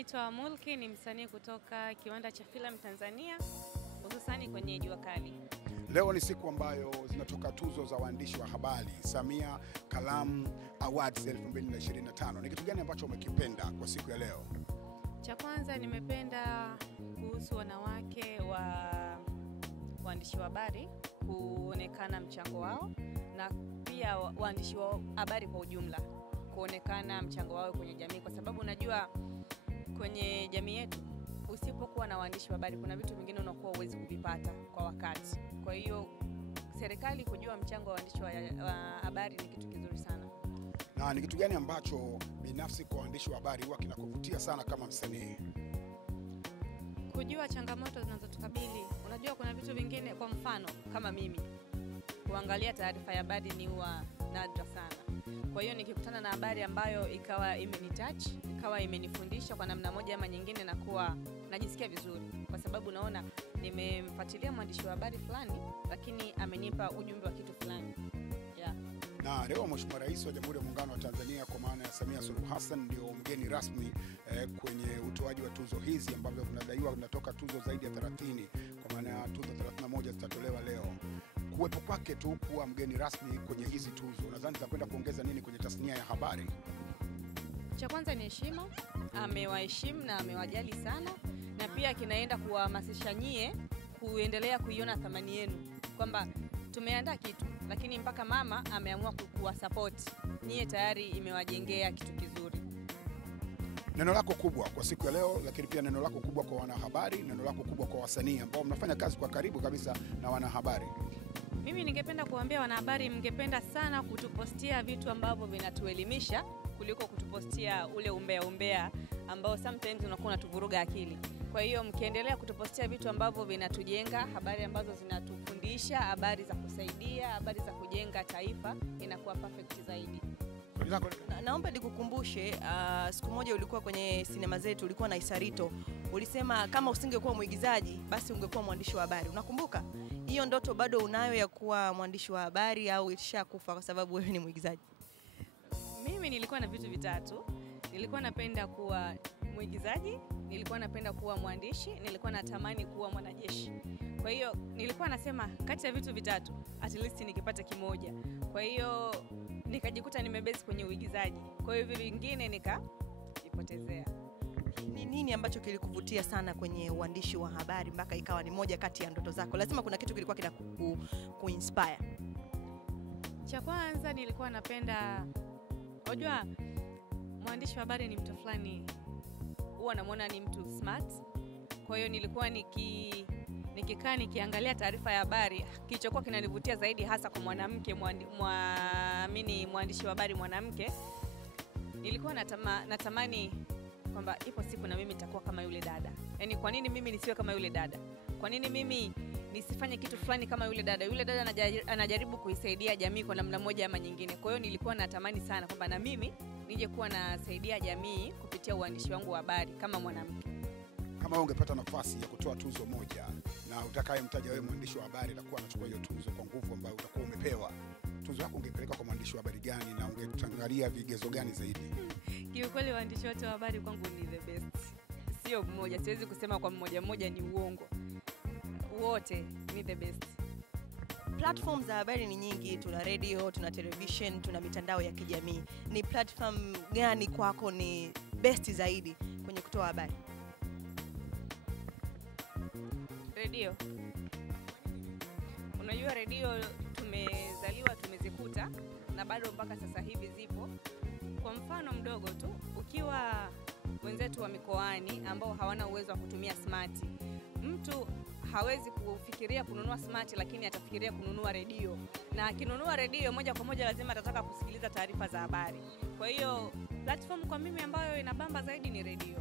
Naitwa Mulki, ni msanii kutoka kiwanda cha filamu Tanzania, hususani kwenye Jua Kali. Leo ni siku ambayo zinatoka tuzo za waandishi wa habari, Samia Kalamu Awards 2025. Ni kitu gani ambacho umekipenda kwa siku ya leo? Cha kwanza nimependa kuhusu wanawake waandishi wa habari kuonekana mchango wao, na pia waandishi wa habari kwa ujumla kuonekana mchango wao kwenye jamii, kwa sababu unajua kwenye jamii yetu usipokuwa na waandishi wa habari kuna vitu vingine unakuwa uwezi kuvipata kwa wakati. Kwa hiyo serikali kujua mchango wa waandishi wa habari ni kitu kizuri sana. Na ni kitu gani ambacho binafsi kwa waandishi wa habari huwa kinakuvutia sana kama msanii? Kujua changamoto zinazotukabili. Unajua kuna vitu vingine, kwa mfano kama mimi kuangalia taarifa ya habari ni huwa nadra sana. Kwa hiyo nikikutana na habari ambayo ikawa imenitouch, ikawa imenifundisha kwa namna moja ama nyingine, na kuwa najisikia vizuri kwa sababu naona nimemfuatilia mwandishi wa habari fulani lakini amenipa ujumbe wa kitu fulani. Yeah. Na leo Mheshimiwa Rais wa Jamhuri ya Muungano wa Tanzania kwa maana ya Samia Suluhu Hassan ndio mgeni rasmi kwenye utoaji wa tuzo hizi ambavyo tunadaiwa tunatoka tuzo zaidi ya 30, kwa maana ya tuzo 31 zitatolewa leo. Kuwepo kwake tu kuwa mgeni rasmi kwenye hizi tuzo, nadhani zitakwenda kuongeza nini kwenye tasnia ya habari? Cha kwanza ni heshima, amewaheshimu na amewajali sana, na pia kinaenda kuhamasisha nyie kuendelea kuiona thamani yenu, kwamba tumeandaa kitu lakini mpaka mama ameamua kuwa support nyie, tayari imewajengea kitu kizuri. Neno lako kubwa kwa siku ya leo, lakini pia neno lako kubwa kwa wanahabari, neno lako kubwa kwa wasanii ambao mnafanya kazi kwa karibu kabisa na wanahabari? Mimi ningependa kuambia wanahabari, mngependa sana kutupostia vitu ambavyo vinatuelimisha kuliko kutupostia ule umbea ambao sometimes unakuwa unatuvuruga akili. Kwa hiyo mkiendelea kutupostia vitu ambavyo vinatujenga, habari ambazo zinatufundisha, habari za kusaidia, habari za kujenga taifa, inakuwa perfect zaidi. Naomba nikukumbushe, siku moja ulikuwa kwenye sinema zetu, ulikuwa na Isarito. Ulisema kama usingekuwa mwigizaji basi ungekuwa mwandishi wa habari. Unakumbuka? Hiyo ndoto bado unayo ya kuwa mwandishi wa habari au ilishakufa kwa sababu wewe ni mwigizaji? Mimi nilikuwa na vitu vitatu. Nilikuwa napenda kuwa mwigizaji, nilikuwa napenda kuwa mwandishi, nilikuwa natamani kuwa mwanajeshi. Kwa hiyo nilikuwa nasema kati ya vitu vitatu at least nikipata kimoja. Kwa hiyo nikajikuta nimebase kwenye uigizaji. Kwa hiyo hivi vingine nikajipotezea. Ni nini ambacho kilikuvutia sana kwenye uandishi wa habari mpaka ikawa ni moja kati ya ndoto zako? Lazima kuna kitu kilikuwa kinakuinspire. Cha kwanza nilikuwa napenda, unajua mwandishi wa habari ni mtu fulani huwa namuona ni mtu smart. Kwa hiyo nilikuwa nikikaa nikiangalia taarifa ya habari, kilichokuwa kinanivutia zaidi hasa kwa mwanamke mwandishi wa habari mwanamke, nilikuwa natamani kwamba ipo siku na mimi nitakuwa kama yule dada. Yaani kwa nini mimi nisiwe kama yule dada? Kwa nini mimi nisifanye kitu fulani kama yule dada? Yule dada anajaribu kuisaidia jamii kwa namna moja ama nyingine. Kwa hiyo nilikuwa natamani sana kwamba na mimi nije kuwa nasaidia jamii kupitia uandishi wangu wa habari kama mwanamke. Kama ungepata nafasi ya kutoa tuzo moja na utakayemtaja wewe mwandishi wa habari atakuwa anachukua hiyo tuzo kwa nguvu ambayo utakuwa umepewa, tuzo yako ungepeleka kwa mwandishi wa habari gani na ungetangalia vigezo gani zaidi? Kiukweli waandishi wote wa habari kwangu ni the best. Sio mmoja, siwezi kusema kwa mmoja ni uongo. Wote ni the best. Platform za habari ni nyingi, tuna radio, tuna television, tuna mitandao ya kijamii. Ni platform gani kwako ni best zaidi kwenye kutoa habari? Radio. Unajua radio tumezaliwa tumezikuta na bado mpaka sasa hivi zipo. Kwa mfano mdogo tu, ukiwa wenzetu wa mikoani ambao hawana uwezo wa kutumia smart, mtu hawezi kufikiria kununua smart lakini atafikiria kununua radio, na akinunua radio moja kwa moja lazima atataka kusikiliza taarifa za habari. Kwa hiyo platform kwa mimi ambayo inabamba zaidi ni radio.